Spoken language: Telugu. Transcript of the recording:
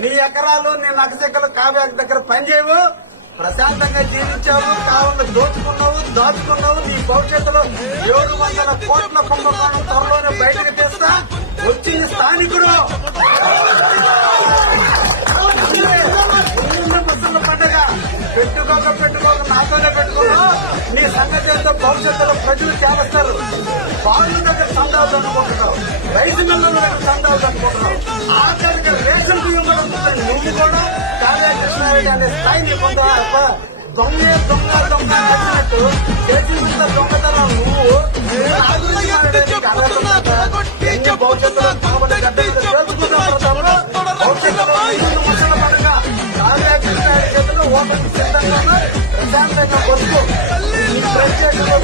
నీ ఎకరాలు నీ నగసెక్కలు కావ్య దగ్గర పనిచేయవు, ప్రశాంతంగా జీవించావు, కావాలని దోచుకున్నావు, దాచుకున్నావు. నీ భవిష్యత్తులో 700 కోట్ల కుంభకోణం త్వరలోనే బయటకు తీస్తా. వచ్చి స్థానికుడు ముసలి పండుగ పెట్టుకోక నాతోనే పెట్టుకున్నావు. నీ సంగతి ఏంటో భవిష్యత్తులో ప్రజలు చేస్తారు. బాగుంది దగ్గర సందాలు అనుకుంటున్నావు, రైతు మిల్లల దగ్గర సందాలు అనుకుంటున్నావు. ఆఖరికి రేషన్ బియ్యం కూడా ఉంటుంది. నువ్వు కూడా కావ్యకృష్ణారెడ్డి అనే స్థాయిని పొందావా? దొంగ నచ్చినట్టు చేతి మీద దొంగతనం నువ్వు భవిష్యత్తులో ముసలి పండుగ కావ్యకృష్ణారెడ్డి చేతులు ఓపెన్ సిద్ధంగా ప్రశాంతంగా బతుకు. ప్రత్యేకంగా